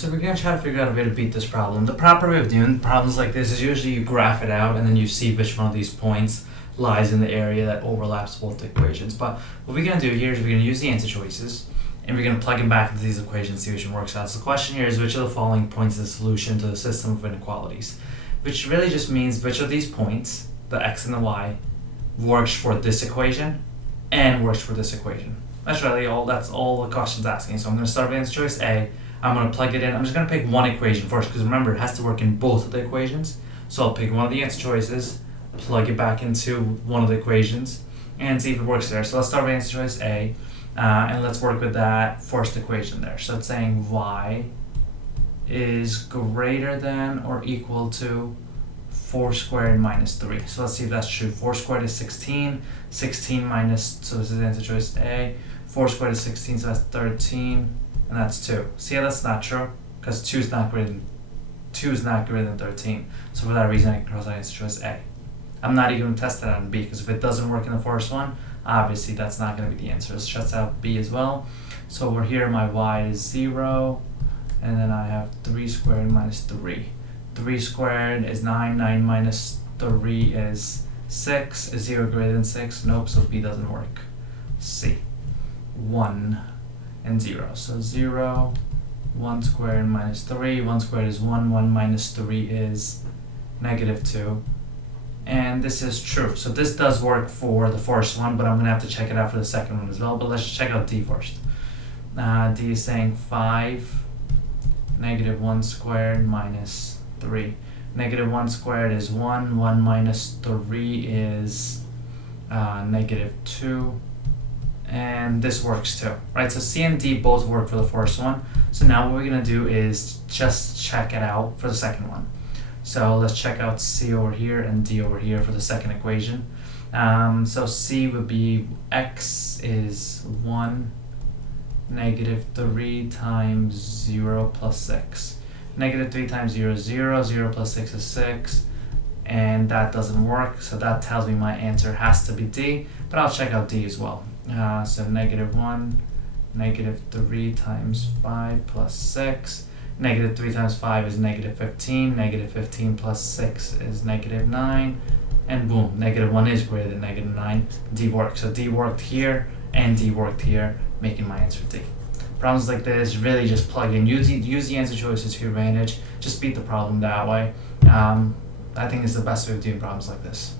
So we're going to try to figure out a way to beat this problem. The proper way of doing problems like this is usually you graph it out and then you see which one of these points lies in the area that overlaps both equations. But what we're going to do here is we're going to use the answer choices and we're going to plug them back into these equations and see which one works out. So the question here is which of the following points is the solution to the system of inequalities? Which really just means which of these points, the x and the y, works for this equation and works for this equation. That's really all. That's all the question's asking. So I'm going to start with answer choice A. I'm going to plug it in. I'm just going to pick one equation first because remember it has to work in both of the equations. So I'll pick one of the answer choices, plug it back into one of the equations, and see if it works there. So let's start with answer choice A, and let's work with that first equation there. So it's saying y is greater than or equal to 4 squared minus 3. So let's see if that's true. 4 squared is 16. 16 minus, so this is answer choice A. 4 squared is 16, so that's 13. And that's 2. See how that's not true? Because 2 is not greater than 13. So for that reason, I can cross out answer choice A. I'm not even going to test that on B, because if it doesn't work in the first one, obviously that's not going to be the answer. Let's test out B as well. So over here, my y is 0, and then I have 3 squared minus 3. 3 squared is 9, 9 minus 3 is 6. Is 0 greater than 6? Nope, so B doesn't work. C. 1. And 0. So 0, 1 squared minus 3. 1 squared is 1. 1 minus 3 is negative 2. And this is true. So this does work for the first one, but I'm going to have to check it out for the second one as well. But let's check out D first. D is saying 5, negative 1 squared minus 3. Negative 1 squared is 1. 1 minus 3 is negative 2. And this works too, right? So C and D both work for the first one. So now what we're going to do is just check it out for the second one. So let's check out C over here and D over here for the second equation. So C would be x is 1, negative 3 times 0 plus 6. Negative 3 times 0 is 0. 0 plus 6 is 6. And that doesn't work. So that tells me my answer has to be D. But I'll check out D as well. So negative 1, negative 3 times 5 plus 6. Negative 3 times 5 is negative 15. Negative 15 plus 6 is negative 9. And boom, negative 1 is greater than negative 9. D works. So D worked here and D worked here, making my answer D. Problems like this, really just plug in. Use the answer choices to your advantage. Just beat the problem that way. I think it's the best way of doing problems like this.